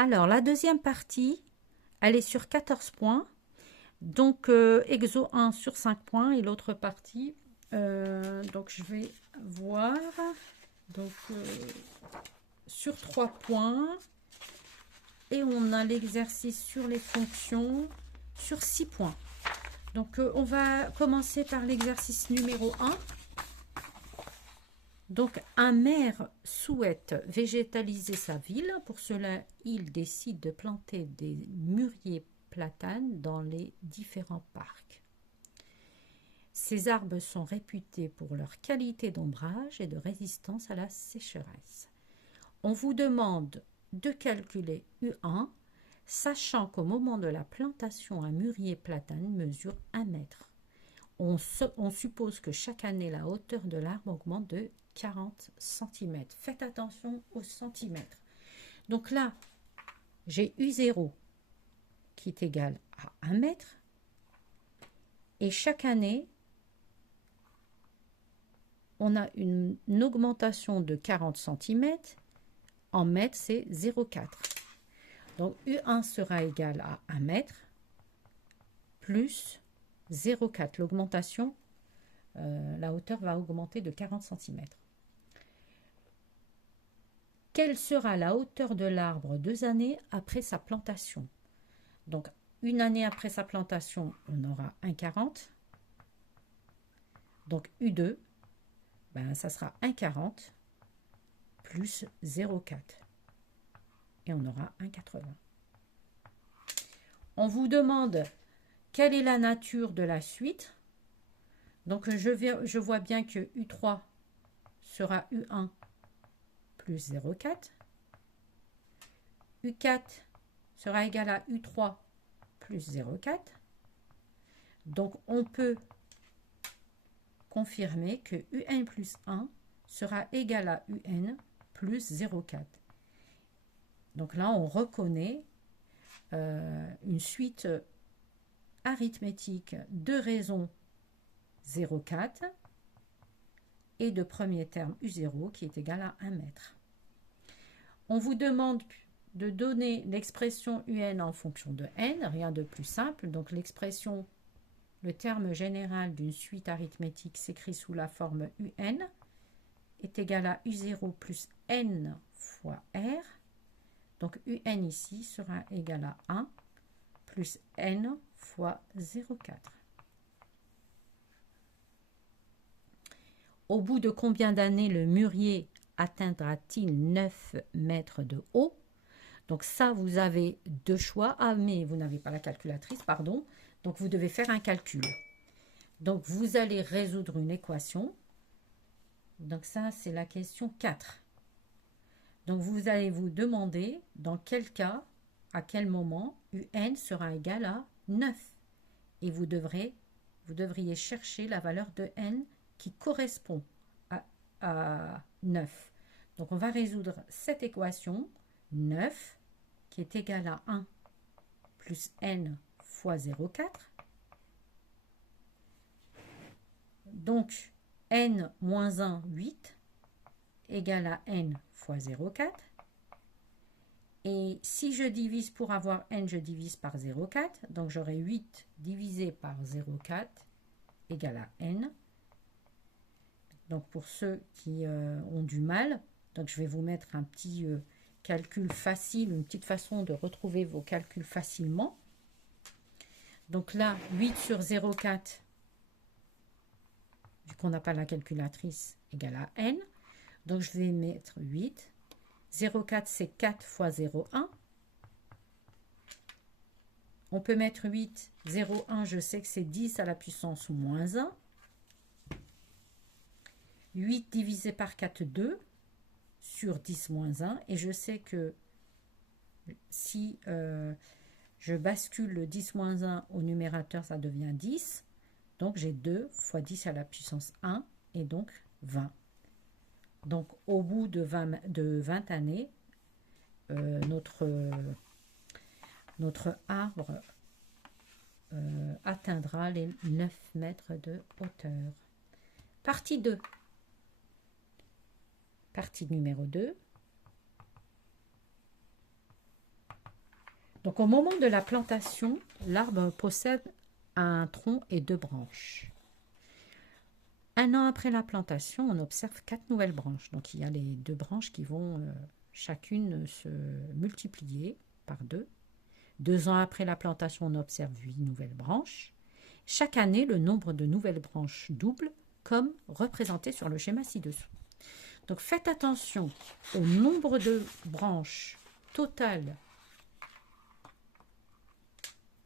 Alors, la deuxième partie, elle est sur 14 points. Donc, exo 1 sur 5 points et l'autre partie. Donc, je vais voir. Donc, sur 3 points. Et on a l'exercice sur les fonctions sur 6 points. Donc, on va commencer par l'exercice numéro 1. Donc, un maire souhaite végétaliser sa ville. Pour cela, il décide de planter des mûriers platanes dans les différents parcs. Ces arbres sont réputés pour leur qualité d'ombrage et de résistance à la sécheresse. On vous demande de calculer U1, sachant qu'au moment de la plantation, un mûrier platane mesure 1 mètre. On suppose que chaque année, la hauteur de l'arbre augmente de 40 cm. Faites attention aux centimètres. Donc là, j'ai U0 qui est égal à 1 mètre. Et chaque année, on a une augmentation de 40 cm. En mètres, c'est 0,4. Donc U1 sera égal à 1 mètre plus 0,4. L'augmentation, la hauteur va augmenter de 40 cm. Quelle sera la hauteur de l'arbre 2 années après sa plantation? Donc, une année après sa plantation, on aura 1,40. Donc, U2, ben, ça sera 1,40 plus 0,4. Et on aura 1,80. On vous demande quelle est la nature de la suite. Donc, je vois bien que U3 sera U1 plus 0,4. U4 sera égal à U3 plus 0,4. Donc, on peut confirmer que UN plus 1 sera égal à UN plus 0,4. Donc là, on reconnaît une suite arithmétique de raison 0,4 et de premier terme U0 qui est égal à 1 mètre. On vous demande de donner l'expression UN en fonction de n, rien de plus simple. Donc l'expression, le terme général d'une suite arithmétique s'écrit sous la forme UN est égal à U0 plus n fois R. Donc UN ici sera égal à 1 plus n fois 0,4. Au bout de combien d'années le mûrier atteindra-t-il 9 mètres de haut? Donc ça, vous avez deux choix. Ah, mais vous n'avez pas la calculatrice, pardon. Donc vous devez faire un calcul. Donc vous allez résoudre une équation. Donc ça, c'est la question 4. Donc vous allez vous demander dans quel cas, à quel moment, UN sera égal à 9. Et vous devriez chercher la valeur de n qui correspond à 9. Donc on va résoudre cette équation 9 qui est égale à 1 plus n fois 0,4. Donc n moins 1, 8, égale à n fois 0,4. Et si je divise pour avoir n, je divise par 0,4. Donc j'aurai 8 divisé par 0,4 égale à n. Donc pour ceux qui ont du mal, donc je vais vous mettre un petit calcul facile, une petite façon de retrouver vos calculs facilement. Donc là, 8 sur 0,4, vu qu'on n'a pas la calculatrice, égale à n. Donc je vais mettre 8. 0,4 c'est 4 fois 0,1. On peut mettre 8, 0,1, je sais que c'est 10 à la puissance moins 1. 8 divisé par 4, 2 sur 10 moins 1. Et je sais que si je bascule le 10 moins 1 au numérateur, ça devient 10. Donc j'ai 2 fois 10 à la puissance 1 et donc 20. Donc au bout de 20 années, notre arbre atteindra les 9 mètres de hauteur. Partie 2. Partie numéro 2. Donc, au moment de la plantation, l'arbre possède un tronc et 2 branches. Un an après la plantation, on observe 4 nouvelles branches. Donc, il y a les 2 branches qui vont chacune se multiplier par 2. 2 ans après la plantation, on observe 8 nouvelles branches. Chaque année, le nombre de nouvelles branches double, comme représenté sur le schéma ci-dessous. Donc, faites attention au nombre de branches totales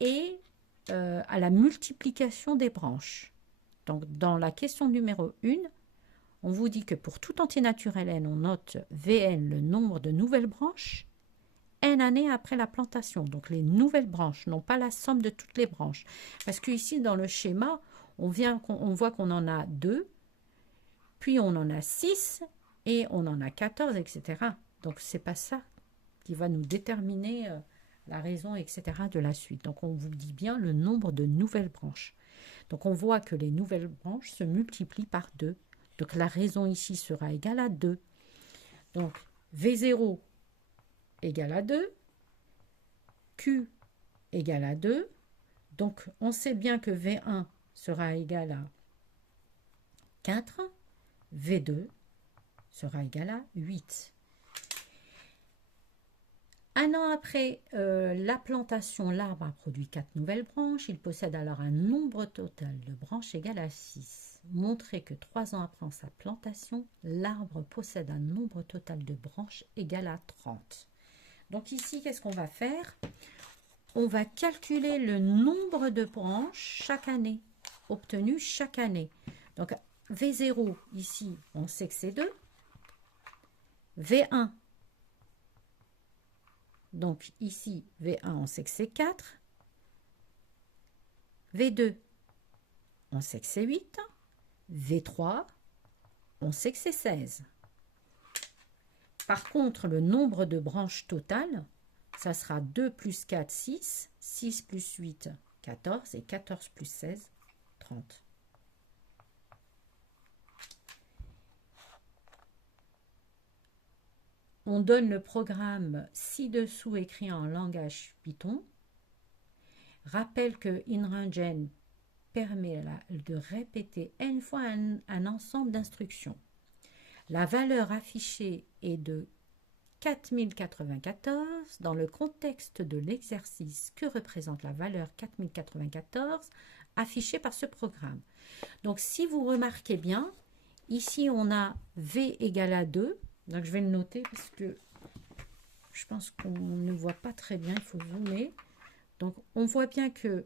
et à la multiplication des branches. Donc, dans la question numéro 1, on vous dit que pour tout entier naturel n, on note Vn, le nombre de nouvelles branches, n années après la plantation. Donc, les nouvelles branches, non pas la somme de toutes les branches. Parce qu'ici, dans le schéma, on voit qu'on en a 2, puis on en a 6, et on en a 14, etc. Donc, ce n'est pas ça qui va nous déterminer la raison, etc. de la suite. Donc, on vous dit bien le nombre de nouvelles branches. Donc, on voit que les nouvelles branches se multiplient par 2. Donc, la raison ici sera égale à 2. Donc, V0 égale à 2. Q égale à 2. Donc, on sait bien que V1 sera égal à 4. V2 sera égal à 8. Un an après la plantation, l'arbre a produit 4 nouvelles branches. Il possède alors un nombre total de branches égal à 6. Montrez que 3 ans après sa plantation, l'arbre possède un nombre total de branches égal à 30. Donc ici, qu'est-ce qu'on va faire? On va calculer le nombre de branches chaque année, obtenu chaque année. Donc V0, ici, on sait que c'est 2. V1, donc ici, V1, on sait que c'est 4. V2, on sait que c'est 8. V3, on sait que c'est 16. Par contre, le nombre de branches totales, ça sera 2 plus 4, 6. 6 plus 8, 14. Et 14 plus 16, 30. On donne le programme ci-dessous écrit en langage Python. Rappelle que InRangen permet de répéter n fois un ensemble d'instructions. La valeur affichée est de 4094 dans le contexte de l'exercice que représente la valeur 4094 affichée par ce programme. Donc, si vous remarquez bien, ici, on a V égale à 2. Donc, je vais le noter parce que je pense qu'on ne voit pas très bien. Il faut zoomer. Donc, on voit bien que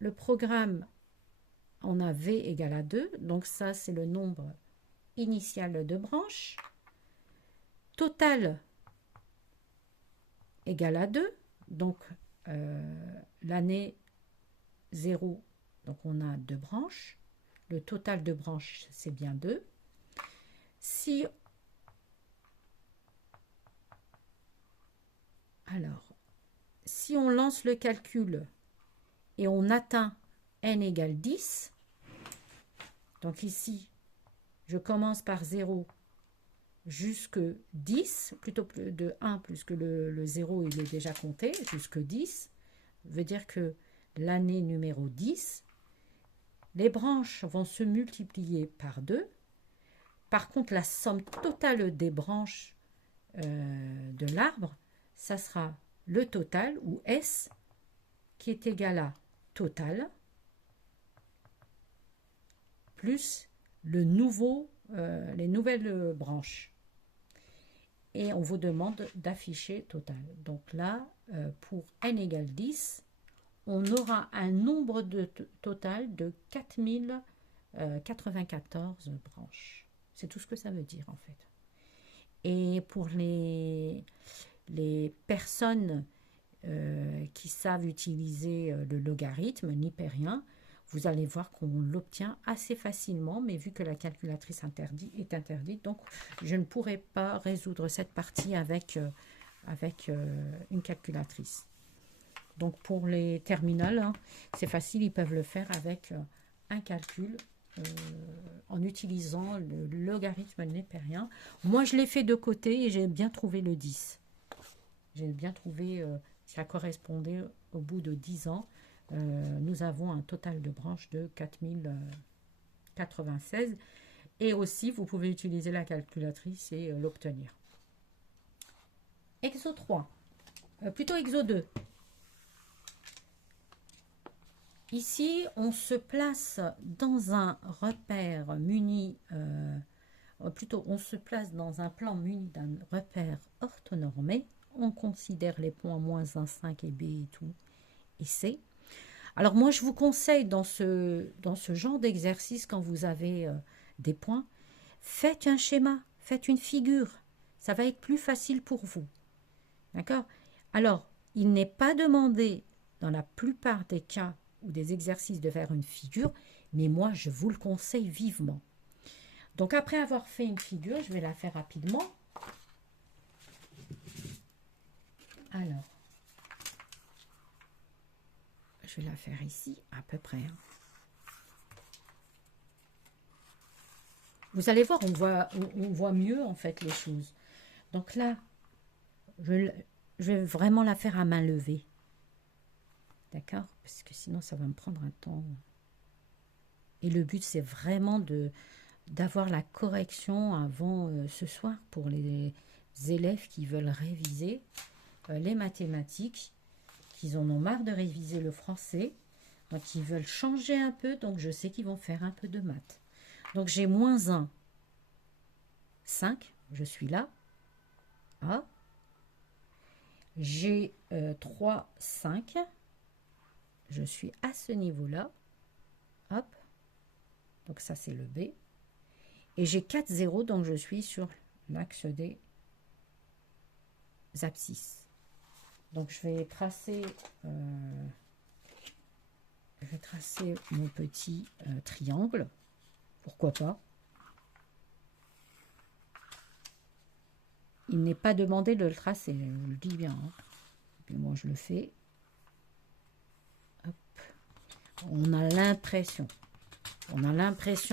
le programme, on a V égale à 2. Donc, ça, c'est le nombre initial de branches. Total égale à 2. Donc, l'année 0, donc on a 2 branches. Le total de branches, c'est bien 2. Si on lance le calcul et on atteint n égale 10, donc ici, je commence par 0 jusque 10, plutôt de 1 puisque le 0 il est déjà compté, jusque 10, veut dire que l'année numéro 10, les branches vont se multiplier par 2. Par contre, la somme totale des branches de l'arbre, ça sera le total, ou S, qui est égal à total, plus les nouvelles branches. Et on vous demande d'afficher total. Donc là, pour n égale 10, on aura un nombre total de 4094 branches. C'est tout ce que ça veut dire en fait. Et pour les personnes qui savent utiliser le logarithme nipérien, vous allez voir qu'on l'obtient assez facilement, mais vu que la calculatrice est interdite, donc je ne pourrai pas résoudre cette partie avec une calculatrice. Donc pour les terminales, hein, c'est facile, ils peuvent le faire avec un calcul en utilisant le logarithme népérien. Moi, je l'ai fait de côté et j'ai bien trouvé le 10. J'ai bien trouvé, ça correspondait au bout de 10 ans. Nous avons un total de branches de 4096. Et aussi, vous pouvez utiliser la calculatrice et l'obtenir. Exo 3, plutôt exo 2. Ici, on se place dans un repère muni, plutôt on se place dans un plan muni d'un repère orthonormé. On considère les points -1, 5 et B et tout, et C. Alors moi, je vous conseille dans ce genre d'exercice, quand vous avez des points, faites un schéma, faites une figure. Ça va être plus facile pour vous. D'accord? Alors, il n'est pas demandé dans la plupart des cas ou des exercices de faire une figure, mais moi, je vous le conseille vivement. Donc, après avoir fait une figure, je vais la faire rapidement. Alors, je vais la faire ici, à peu près. Vous allez voir, on voit mieux, en fait, les choses. Donc là, je vais vraiment la faire à main levée. D'accord? Parce que sinon, ça va me prendre un temps. Et le but, c'est vraiment d'avoir la correction avant ce soir pour les élèves qui veulent réviser les mathématiques, qui en ont marre de réviser le français, donc ils veulent changer un peu, donc je sais qu'ils vont faire un peu de maths. Donc j'ai -1, 5, je suis là. A. J'ai 3, 5. Je suis à ce niveau-là. Hop. Donc ça, c'est le B. Et j'ai 4, 0, donc je suis sur l'axe des abscisses. Donc je vais tracer mon petit triangle. Pourquoi pas? Il n'est pas demandé de le tracer, je vous le dis bien. Hein. Puis moi, je le fais. Hop. On a l'impression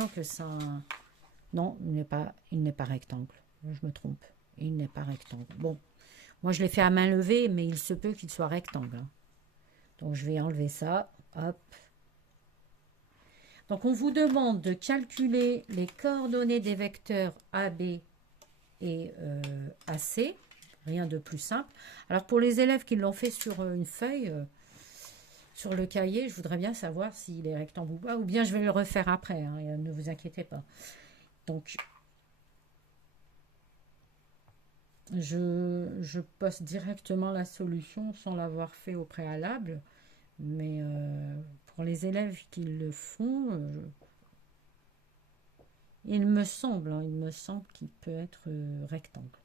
que ça... Non, il n'est pas rectangle. Je me trompe. Il n'est pas rectangle. Bon, moi, je l'ai fait à main levée, mais il se peut qu'il soit rectangle. Hein. Donc, je vais enlever ça. Hop. Donc, on vous demande de calculer les coordonnées des vecteurs AB et AC. Rien de plus simple. Alors, pour les élèves qui l'ont fait sur une feuille, sur le cahier, je voudrais bien savoir s'il est rectangle ou pas. Ou bien, je vais le refaire après. Hein, ne vous inquiétez pas. Donc, je poste directement la solution sans l'avoir fait au préalable. Mais pour les élèves qui le font, il me semble qu'il peut être rectangle.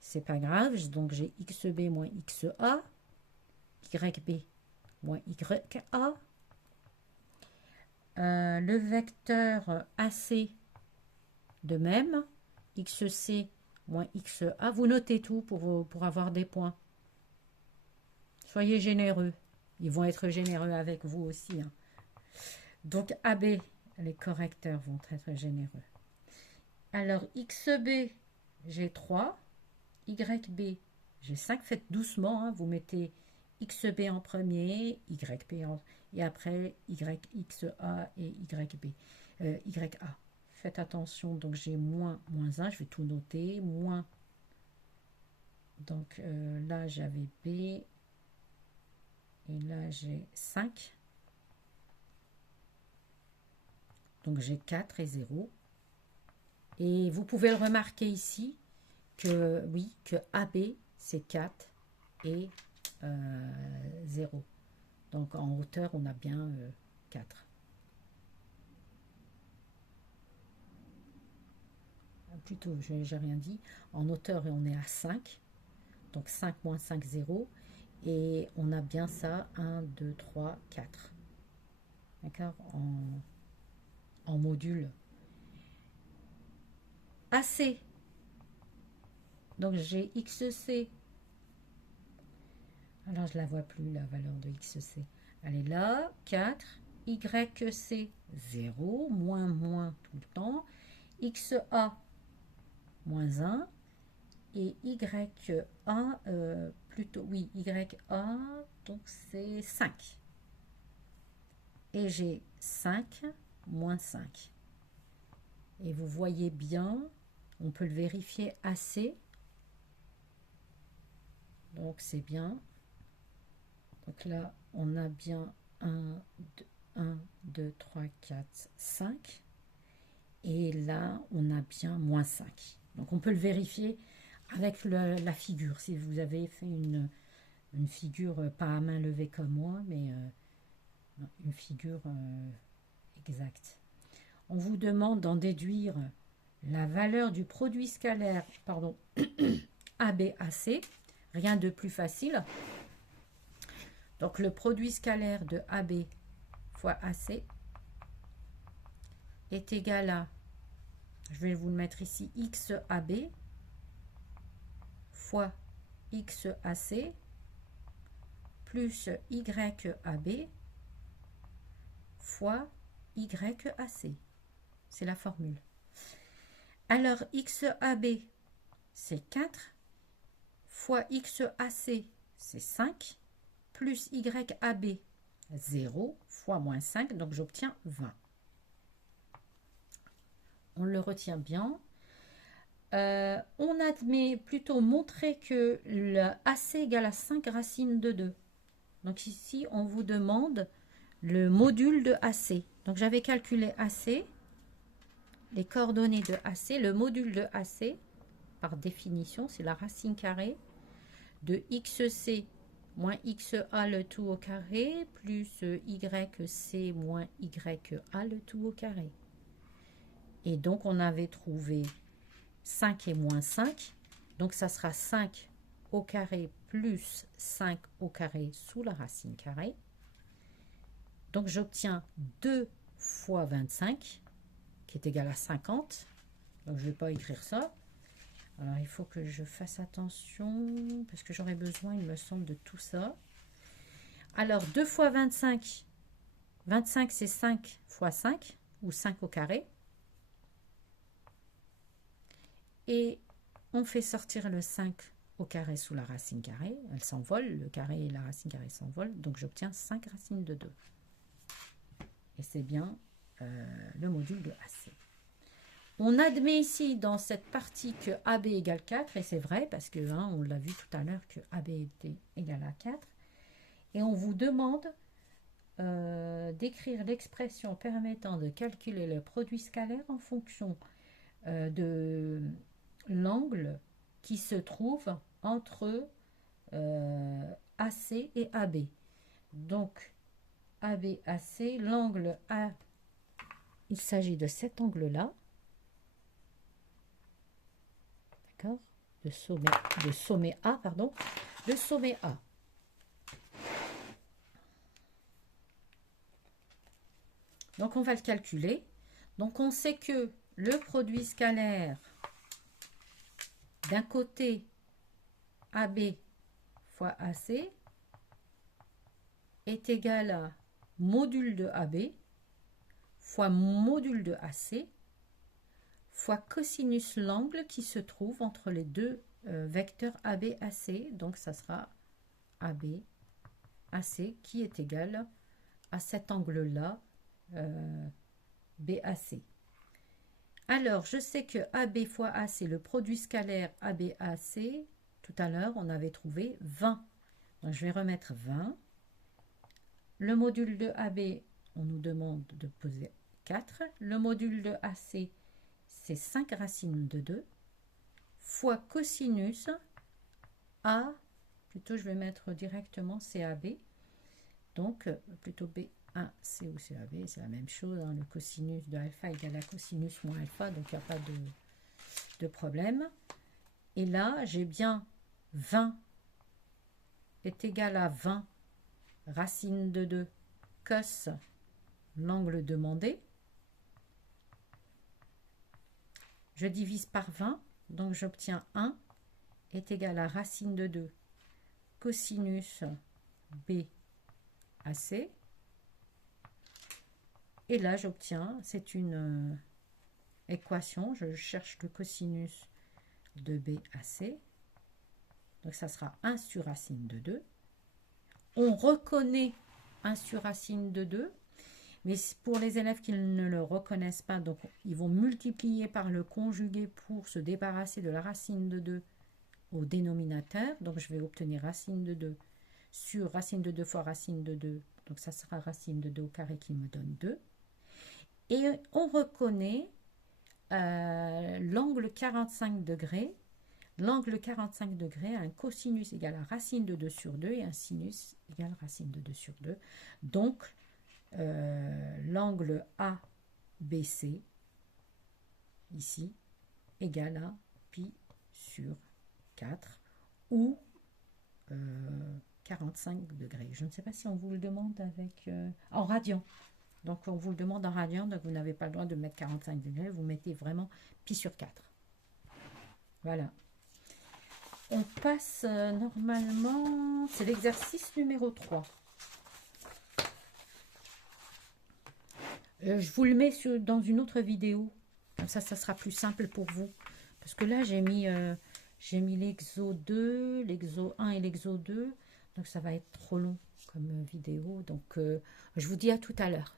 C'est pas grave, donc j'ai xb moins xa, yb moins ya. Le vecteur AC de même, xc moins xa. Vous notez tout pour avoir des points. Soyez généreux. Ils vont être généreux avec vous aussi. Hein. Donc AB, les correcteurs vont être généreux. Alors XB, j'ai 3. YB, j'ai 5. Faites doucement. Hein. Vous mettez XB en premier, YB et après YXA et YA. Faites attention. Donc j'ai -1. Je vais tout noter. Moins. Donc là, j'avais B. Et là, j'ai 5. Donc, j'ai 4 et 0. Et vous pouvez le remarquer ici que, oui, que AB, c'est 4 et 0. Donc, en hauteur, on a bien 4. Plutôt, je n'ai rien dit. En hauteur, on est à 5. Donc, 5 moins 5, 0. Et on a bien ça, 1, 2, 3, 4. D'accord? En module. AC. Donc j'ai XC. Alors je ne la vois plus, la valeur de XC. Elle est là, 4. YC, 0. Moins tout le temps. XA, moins 1. Et YA, plutôt, oui, YA, donc c'est 5. Et j'ai 5 moins 5. Et vous voyez bien, on peut le vérifier assez. Donc c'est bien. Donc là, on a bien 1, 2, 3, 4, 5. Et là, on a bien moins 5. Donc on peut le vérifier avec la figure. Si vous avez fait une figure, pas à main levée comme moi, mais une figure exacte. On vous demande d'en déduire la valeur du produit scalaire, pardon, ABAC. Rien de plus facile. Donc le produit scalaire de AB fois AC est égal à, je vais vous le mettre ici, XAB fois XAC plus YAB fois YAC. C'est la formule. Alors XAB, c'est 4 fois XAC, c'est 5 plus YAB, 0 fois moins 5, donc j'obtiens 20. On le retient bien. On admet plutôt montrer que le AC égale à 5 racines de 2. Donc ici, on vous demande le module de AC. Donc j'avais calculé AC, les coordonnées de AC, le module de AC, par définition, c'est la racine carrée de XC moins XA le tout au carré plus YC moins YA le tout au carré. Et donc on avait trouvé 5 et moins 5, donc ça sera 5 au carré plus 5 au carré sous la racine carrée. Donc j'obtiens 2 fois 25, qui est égal à 50. Donc je ne vais pas écrire ça. Alors il faut que je fasse attention, parce que j'aurai besoin, il me semble, de tout ça. Alors 2 fois 25, 25 c'est 5 fois 5, ou 5 au carré. Et on fait sortir le 5 au carré sous la racine carrée. Elle s'envole, le carré et la racine carrée s'envolent. Donc j'obtiens 5 racines de 2. Et c'est bien le module de AC. On admet ici dans cette partie que AB égale 4. Et c'est vrai parce que on l'a vu tout à l'heure que AB était égal à 4. Et on vous demande d'écrire l'expression permettant de calculer le produit scalaire en fonction de l'angle qui se trouve entre AC et AB. Donc, ABAC, l'angle A, il s'agit de cet angle-là. D'accord, de sommet A, pardon, le sommet A. Donc, on va le calculer. Donc, on sait que le produit scalaire d'un côté AB fois AC est égal à module de AB fois module de AC fois cosinus l'angle qui se trouve entre les deux vecteurs ABAC. Donc ça sera ABAC qui est égal à cet angle-là, BAC. Alors, je sais que AB fois AC, le produit scalaire ABAC, tout à l'heure, on avait trouvé 20. Donc, je vais remettre 20. Le module de AB, on nous demande de poser 4. Le module de AC, c'est 5 racines de 2, fois cosinus A, plutôt je vais mettre directement CAB, donc plutôt B1C ou CAB, c'est la même chose, le cosinus de alpha égale à cosinus moins alpha, donc il n'y a pas de problème. Et là, j'ai bien 20 est égal à 20 racine de 2 cos l'angle demandé. Je divise par 20, donc j'obtiens 1 est égal à racine de 2 cosinus BAC. Et là, j'obtiens, c'est une équation, je cherche le cosinus de B à C. Donc ça sera 1 sur racine de 2. On reconnaît 1 sur racine de 2. Mais pour les élèves qui ne le reconnaissent pas, donc ils vont multiplier par le conjugué pour se débarrasser de la racine de 2 au dénominateur. Donc je vais obtenir racine de 2 sur racine de 2 fois racine de 2. Donc ça sera racine de 2 au carré qui me donne 2. Et on reconnaît l'angle 45 degrés. L'angle 45 degrés a un cosinus égal à racine de 2 sur 2 et un sinus égal à racine de 2 sur 2. Donc, l'angle ABC, ici, égal à pi sur 4 ou 45 degrés. Je ne sais pas si on vous le demande avec en radian. Donc, on vous le demande en radian, donc vous n'avez pas le droit de mettre 45 degrés, vous mettez vraiment pi sur 4. Voilà. On passe normalement, c'est l'exercice numéro 3. Je vous le mets dans une autre vidéo. Comme ça sera plus simple pour vous. Parce que là, j'ai mis l'exo 2, l'exo 1 et l'exo 2. Donc, ça va être trop long comme vidéo. Donc, je vous dis à tout à l'heure.